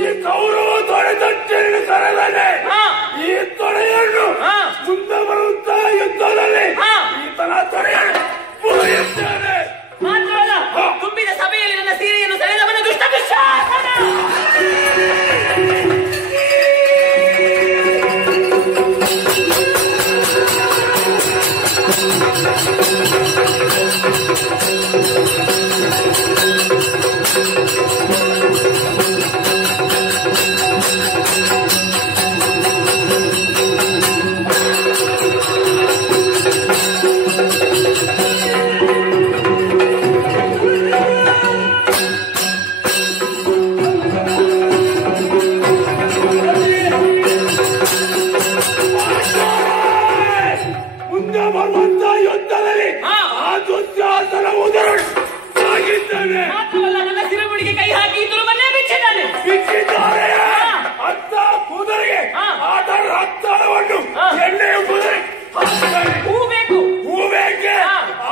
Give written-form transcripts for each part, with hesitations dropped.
ಈ ಕೌರವ ತೊಡೆ ತಟ್ಟೆಯನ್ನು ಕರೆದರೆ ಈ ತೊಡೆಯನ್ನು ಮುಂದೆ ಬರುತ್ತಾ ಯುದ್ಧದಲ್ಲಿ ಈತನ ತೊಡೆಯನ್ನು ಮುರಿಯುತ್ತೇನೆ. ಮಾತ್ರವಲ್ಲ, ತುಂಬಿದ ಸಭೆಯಲ್ಲಿ ನನ್ನ ಸೀರೆಯನ್ನು ಸೆಳೆದವನು ದುಷ್ಟ ದುಶ್ಯಾಸನ. ಮಾತ್ರವಲ್ಲ, ನನ್ನ ಸಿರಗುಡಿಗೆ ಕೈ ಹಾಕಿ ತುರುಬನ್ನೇ ಬಿಚ್ಚಿದ್ದಾನೆ. ಅಂತ ಕೂದಲಿಗೆ ಅದರ ರಕ್ತವನ್ನು ಎಣ್ಣೆ ಎಂಬುದಕ್ಕೆ ಹೂ ಬೇಕು, ಹೂ ಬೇಕೆ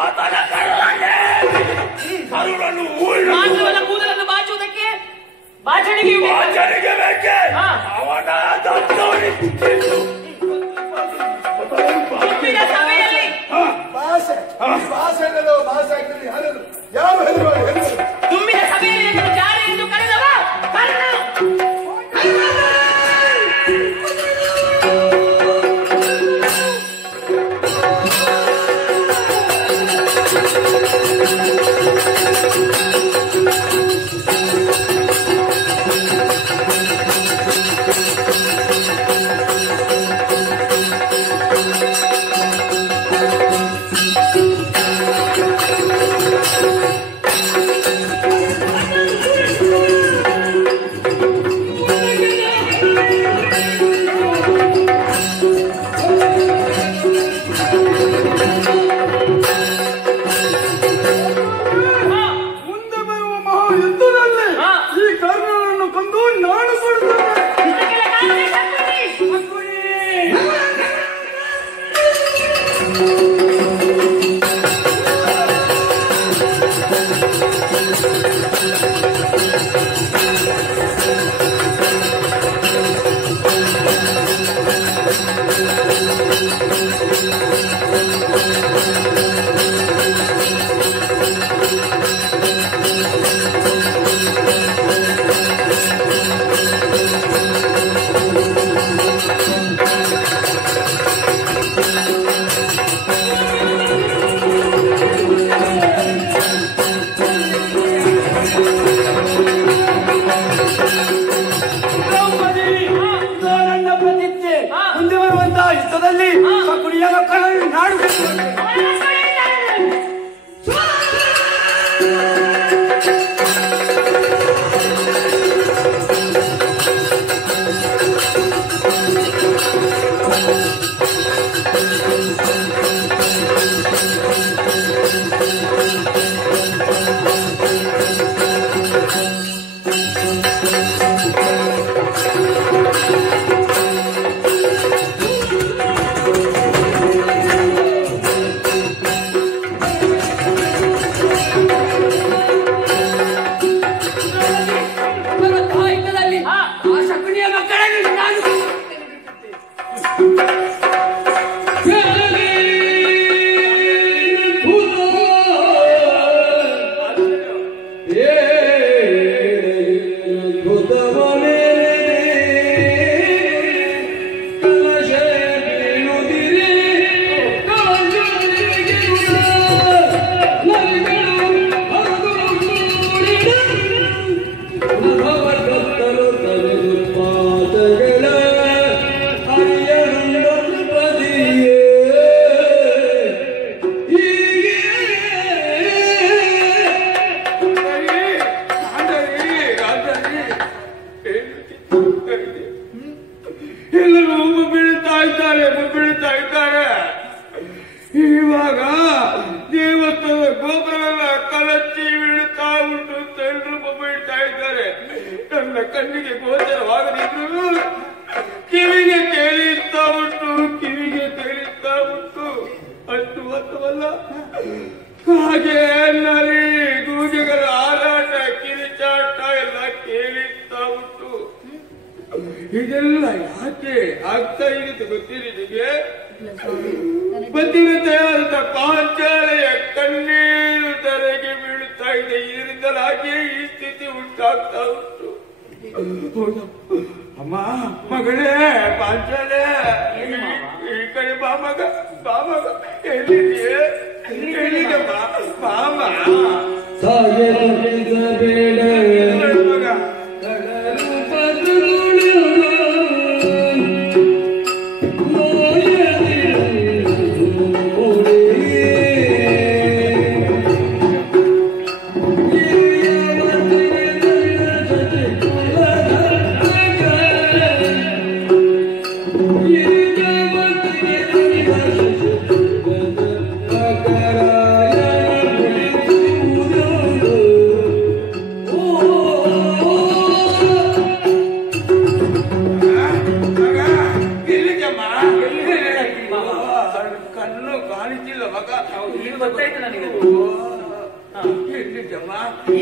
ಆತನ ಕರುಳನ್ನು ಮಾತ್ರವಲ್ಲ, ಕೂದಲನ್ನು ಬಾಚುವುದಕ್ಕೆ ಬಾಚಣಿಗೆ ಬೇಕೆ. ಅವನ ತುಂಬಿದ ಸಭೆಯಲ್ಲಿ ತುಂಬಿದ ಸಭೆಯಲ್ಲಿ ನನ್ನ ಜಾರಿ ಎಂದು ಕರೆದವ ಕರ್ಣ. ಮುಂದೆ ಬರುವಂತಹ ಯುದ್ಧದಲ್ಲಿ ಕುಡಿಯ ಮಕ್ಕಳನ್ನು ನಾಡು ಇವಾಗ ದೇವಸ್ಥಾನದ ಗೋಪುರವೆಲ್ಲ ಕಲಚಿ ಬೀಳುತ್ತಾ ಉಂಟು ಅಂತ ಎಲ್ಲರೂ ಬೀಳ್ತಾ ಇದ್ದಾರೆ. ನನ್ನ ಕಣ್ಣಿಗೆ ಗೋಚರವಾಗದಿದ್ರು ಕಿವಿಗೆ ಕೇಳಿಸ್ತಾ ಉಂಟು, ಕಿವಿಗೆ ಕೇಳಿಸ್ತಾ ಉಂಟು. ಅಷ್ಟು ಮಾತ್ರವಲ್ಲ, ಹಾಗೆ ನರಿ ಕೂಗೆಗಳ ಹಾರಾಟ ಕಿರಿಚಾಟ ಎಲ್ಲ ಕೇಳಿಸ್ತಾ ಉಂಟು. ಇದೆಲ್ಲ ಯಾಕೆ ಆಗ್ತಾ ಇದೆ ಗೊತ್ತಿರಿ ನಿಮಗೆ? ಪತಿವ್ರತೆಯಾದ ಪಾಂಚಾಲೆಯ ಕಣ್ಣೀರು ಧರೆಗೆ ಬೀಳುತ್ತಾ ಇದೆ. ಇದರಿಂದಲಾಗಿಯೇ ಈ ಸ್ಥಿತಿ ಉಂಟಾಗ್ತಾ ಉಂಟು. ಅಮ್ಮ, ಮಗಳೇ ಪಾಂಚಾಲೆ, ಈ ಕಡೆ ಬಾ ಮಗ, ಬಾ ಮಗ. ಎಲ್ಲಿದೆಯೇ? ಎಲ್ಲಿದಮ್ಮ? ಬಾಮ ಮಗ.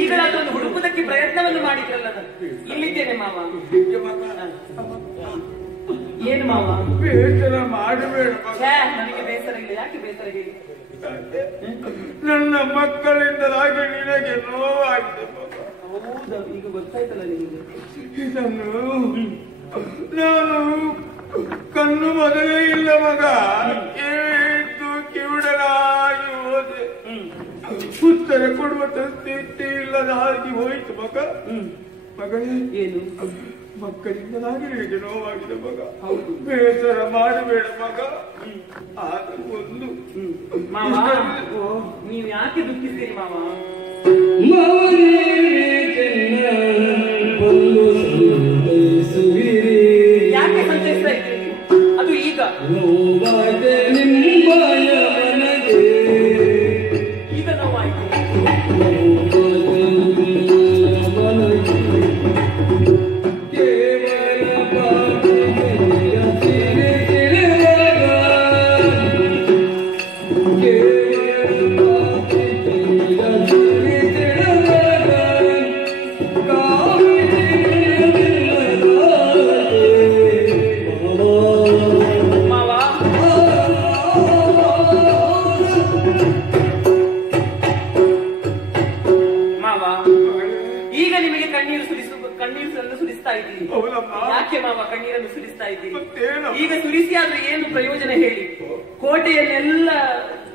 ಈಗಲಾದೊಂದು ಹುಡುಕುವುದಕ್ಕೆ ಪ್ರಯತ್ನವನ್ನು ಮಾಡಿದ್ರಲ್ಲ, ಇಲ್ಲಿದ್ದೇನೆ ಮಾವ. ಏನು ಮಾವ? ಬೇಸರ ಮಾಡಬೇಡ. ನನಗೆ ಬೇಸರ ಇಲ್ಲ. ಯಾಕೆ ಬೇಸರ ಹೇಳಿ? ನನ್ನ ಮಕ್ಕಳಿಂದಲಾಗಿ ನಿನಗೆ ನೋವಾಗಿದೆ. ಹೌದಾ? ಈಗ ಗೊತ್ತಾಯ್ತಲ್ಲ ನಿಮಗೆ. ಇದನ್ನು ನಾನು ಕಣ್ಣು ಮೊದಲೇ ಇಲ್ಲ ಮಗ. ಇದ್ದು ಕಿವುಡನಾಗಿ ಹೋದೆ. ಉತ್ತರ ಕೊಡುವ ಸ್ಥಿತಿ ಇಲ್ಲದ ಹಾಗೆ ಹೋಯಿತು ಮಗ. ಮಗಳೇ, ಏನು ಮಕ್ಕಳಿಂದಲಾಗಿ ನಿನಗೆ ನೋವಾಗಿದೆ ಮಗ. ಬೇಸರ ಮಾಡಬೇಡ ಮಗ. ಆಗ ಒಂದು ಮಾವ, ನೀವು ಯಾಕೆ ದುಃಖಿಸ್ತೀರಿ ಮಾವ? ಯಾಕೆ ಸಂತೈಸ್ತಾ ಇದ್ದೀರಿ? ಅದು ಈಗ ಈಗ ನೋವಾಯ್ತು. ಯಾಕೆ ಮಾವ ಕಣ್ಣೀರನ್ನು ಸುರಿಸ್ತಾ ಇದ್ದೀರಿ? ಈಗ ಸುರಿಸಿ ಆದ್ರೂ ಏನು ಪ್ರಯೋಜನ ಹೇಳಿ?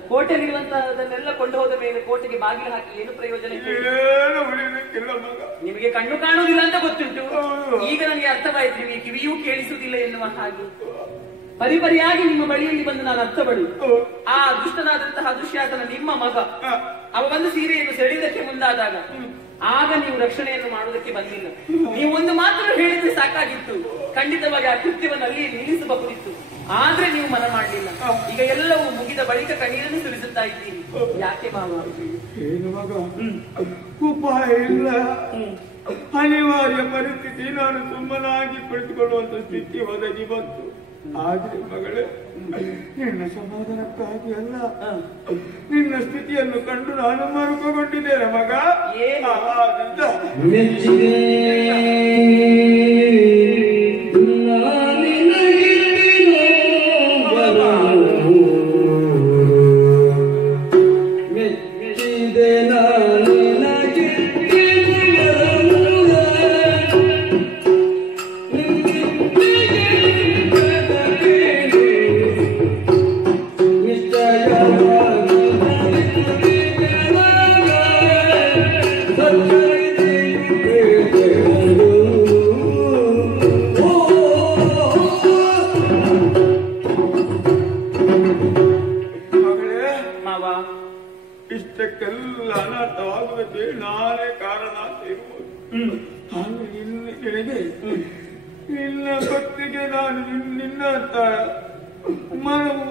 ಕೋಟೆಯಲ್ಲಿರುವಂತಹದನ್ನೆಲ್ಲ ಕೊಂಡು ಹೋದ ಮೇಲೆ ಕೋಟೆಗೆ ಬಾಗಿಲು ಹಾಕಿ ಏನು ಪ್ರಯೋಜನ? ನಿಮಗೆ ಕಣ್ಣು ಕಾಣುವುದಿಲ್ಲ ಅಂತ ಗೊತ್ತುಂಟು. ಈಗ ನನಗೆ ಅರ್ಥವಾಯ್ತು, ನಿಮಗೆ ಕಿವಿಯೂ ಕೇಳಿಸುವುದಿಲ್ಲ ಎನ್ನುವ ಹಾಗೆ. ಪರಿಪರಿಯಾಗಿ ನಿಮ್ಮ ಬಳಿಯಲ್ಲಿ ಬಂದು ನಾನು ಅರ್ಥಪಡು. ಆ ದುಷ್ಟನಾದಂತಹ ದುಶ್ಯಾಸನ ನಿಮ್ಮ ಮಗ, ಅವ ಬಂದು ಸೀರೆಯನ್ನು ಸೆಳೆಯುವುದಕ್ಕೆ ಮುಂದಾದಾಗ ಆಗ ನೀವು ರಕ್ಷಣೆಯನ್ನು ಮಾಡುವುದಕ್ಕೆ ಬಂದಿಲ್ಲ. ನೀವು ಒಂದು ಮಾತ್ರ ಹೇಳಿದ್ರೆ ಸಾಕಾಗಿತ್ತು, ಖಂಡಿತವಾಗಿ ಆ ಕೃತ್ಯವನ್ನು ಅಲ್ಲಿ ನಿಲ್ಲಿಸಬಹುದಿತ್ತು. ಆದ್ರೆ ನೀವು ಮನ ಮಾಡಲಿಲ್ಲ. ಈಗ ಎಲ್ಲವೂ ಮುಗಿದ ಬಳಿಕ ಕಣ್ಣೀರನ್ನು ಸುರಿಸುತ್ತಾ ಇದ್ದೀರಿ. ಯಾಕೆ ಮಾವ? ಏನು ಮಗ, ಉಪಾಯ ಇಲ್ಲ, ಅನಿವಾರ್ಯ ಪರಿಸ್ಥಿತಿ. ನಾನು ಸುಮ್ಮನಾಗಿ ಕುಳಿತುಕೊಳ್ಳುವಂತ ಸ್ಥಿತಿ ಒದಗಿ ಬಂತು. ಆದ್ರೆ ಮಗಳೇ, ನಿನ್ನ ಸಮಾಧಾನಕ್ಕಾಗಿ ಅಲ್ಲ, ನಿನ್ನ ಸ್ಥಿತಿಯನ್ನು ಕಂಡು ನಾನು ಮರುಕಗೊಂಡಿದ್ದೇನೆ ಮಗ. ಇಷ್ಟಕ್ಕೆಲ್ಲ ಅನರ್ಥವಾಗುವುದಕ್ಕೆ ನಾನೇ ಕಾರಣ ಅಂತ ಇರ್ಬೋದು. ನಿನಗೆ ನಿನ್ನ ಭಕ್ತಿಗೆ ನಾನು ನಿನ್ನ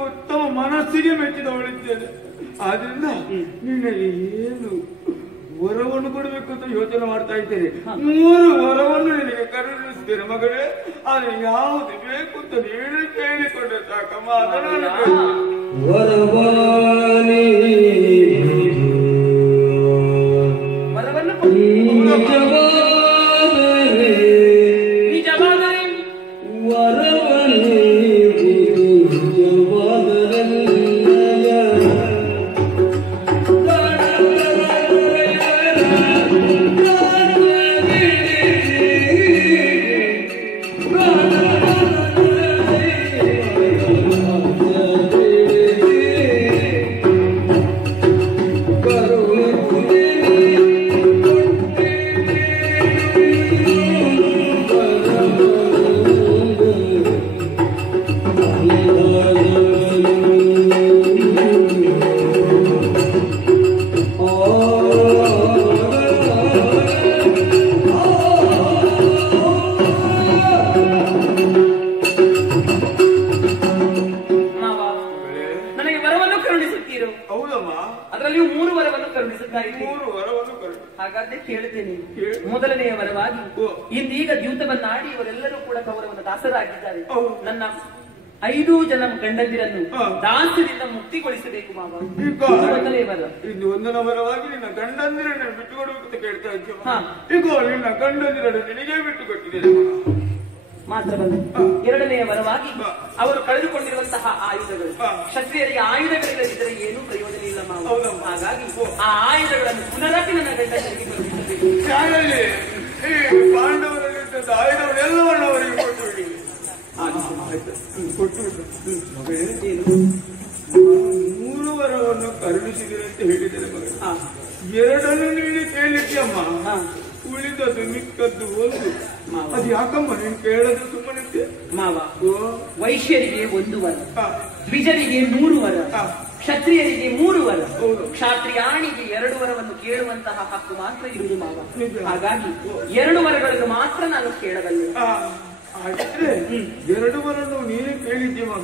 ಉತ್ತಮ ಮನಸ್ಸಿಗೆ ಮೆಚ್ಚಿದವಳಿದ್ದೇನೆ. ಆದ್ರಿಂದ ನಿನಗೆ ಏನು ವರವನ್ನು ಕೊಡಬೇಕು ಅಂತ ಯೋಚನೆ ಮಾಡ್ತಾ ಇದ್ದೇನೆ. 3 ವರವನ್ನು ನಿನಗೆ ಕರುಣಿಸ್ತೇನೆ ಮಗಳೇ. ಆದ್ರೆ ಯಾವುದು ಬೇಕು ಅಂತ ನೀನು ಕೇಳಿಕೊಂಡ್ರೆ ಸಾಕಮ್ಮ. ಅದನ್ನು ಹೌದಮ್ಮ. ಅದರಲ್ಲಿಯೂ 3 ವರವನ್ನು ಕರುಣಿಸುತ್ತಾ ಇದ್ದೀನಿ. 3 ವರವನ್ನು ಕರುಣಿ. ಹಾಗಾದ್ರೆ ಕೇಳುತ್ತೇನೆ. ಕೇಳು. ಮೊದಲನೆಯ ವರವಾಗಿ ಓ. ಇಂದೀಗ ದ್ಯೂತವನ್ನಾಡಿ ಇವರೆಲ್ಲರೂ ಕೂಡ ಕೌರವನ ದಾಸರಾಗಿದ್ದಾರೆ. ಹೌದು. ನನ್ನ 5 ಜನ ಗಂಡಂದಿರನ್ನು ಹಾ. ದಾಸರಿಂದ ಮುಕ್ತಿಗೊಳಿಸಬೇಕು ಮಾವ. ಈಗ ಇದು ಮೊದಲನೇ ವರ. ಇನ್ನು ಒಂದನ ವರವಾಗಿ ನಿನ್ನ ಗಂಡಂದಿರನ್ನು ಬಿಟ್ಟುಕೊಡಬೇಕು ಅಂತ ಕೇಳ್ತಾ ಹಾ. ಇದ್ದೀವಿ. ಈಗ ನಿನ್ನ ಗಂಡಂದಿರನ್ನು ನಿನಗೆ ಬಿಟ್ಟು ಕೊಟ್ಟಿದ್ದೇನೆ. ಮಾತ್ರವಲ್ಲ, ಎರಡನೆಯ ವರವಾಗಿ ಹಾ. ಅವರು ಕಳೆದುಕೊಂಡಿರುವಂತಹ ಆಯುಧಗಳು, ಹಾ. ಕ್ಷತ್ರಿಯರಿಗೆ ಆಯುಧಗಳಿಲ್ಲದಿದ್ದರೆ ಏನೂ ಪ್ರಯೋಜನ ಇಲ್ಲ ಮಾವ. ಹೌದಮ್ಮ. ಹಾಗಾಗಿ ಆ ಆಯುಧಗಳನ್ನು ಪುನರಪಿ ನನ್ನ ಗಂಡನಿಗೆ ಕಳುಹಿಸಬೇಕು. ಯಾರಲ್ಲಿ ಈ ಪಾಂಡವರಲ್ಲಿದ್ದ ಆಯುಧವನ್ನೆಲ್ಲವನ್ನು ಅವರಿಗೆ ಕೊಟ್ಟು ಬಿಡಿ. ಕೊಟ್ಟು ಬಿಡು. 3 ವರವನ್ನು ಕರುಣಿಸಿದರೆ ಅಂತ ಹೇಳಿದರೆ ಮಗ. ಹಾ. 2 ನೀನು ಕೇಳಿದ್ಯಮ್ಮ. ಹಾ. ಉಳಿದದ್ದು ಮಿಕ್ಕದ್ದು 1. ಮಾವ. ಅದು ಯಾಕಮ್ಮ ನೀನು ಕೇಳೋದು ಸುಮ್ಮನೆ? ಮಾವ, ವೈಶ್ಯರಿಗೆ 1 ವರ, ಹಾ. ದ್ವಿಜರಿಗೆ 3 ವರ, ಹಾ. ಕ್ಷತ್ರಿಯರಿಗೆ 3 ವರ, ಹೌದು. ಕ್ಷಾತ್ರಿಯಾಣಿಗೆ 2 ವರವನ್ನು ಕೇಳುವಂತಹ ಹಕ್ಕು ಮಾತ್ರ ಇರುವುದು ಮಾವ. ನಿಜ. ಹಾಗಾಗಿ 2 ವರಗಳನ್ನು ಮಾತ್ರ ನಾನು ಕೇಳಬಲ್ಲೆ. ಹಾಗಿದ್ರೆ 2 ವರನ್ನು ನೀನು ಕೇಳಿದ್ದೆ ಮಗ.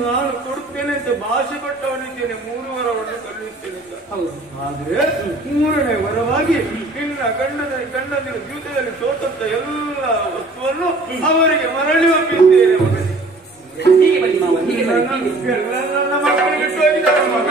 ನಾನು ಕೊಡುತ್ತೇನೆ ಅಂತ ಭಾಷೆ ಕೊಟ್ಟವನಿದ್ದೇನೆ. 3 ವರವನ್ನು ಕರುಣಿಸ್ತೇನೆ ಅಂತ. ಹೌದು. ಆದ್ರೆ 3ನೇ ವರವಾಗಿ ನಿನ್ನ ಗಂಡನಿನ ಜೀವಿತದಲ್ಲಿ ಸೋತಂತ ಎಲ್ಲ ವಸ್ತುವನ್ನು ಅವರಿಗೆ ಮರಳಿ ಒಪ್ಪಿದ್ದೇನೆ ಮಗನೇ. ಹೀಗೆ ಬನ್ನಿ ಮಾವ, ಹೀಗೆ ಬನ್ನಿ. ಎಲ್ಲ ನನ್ನ ಮಕ್ಕಳಿಗೆ ಬಿಟ್ಟು ಹೋಗಿದ್ದಾರೆ ಮಗ.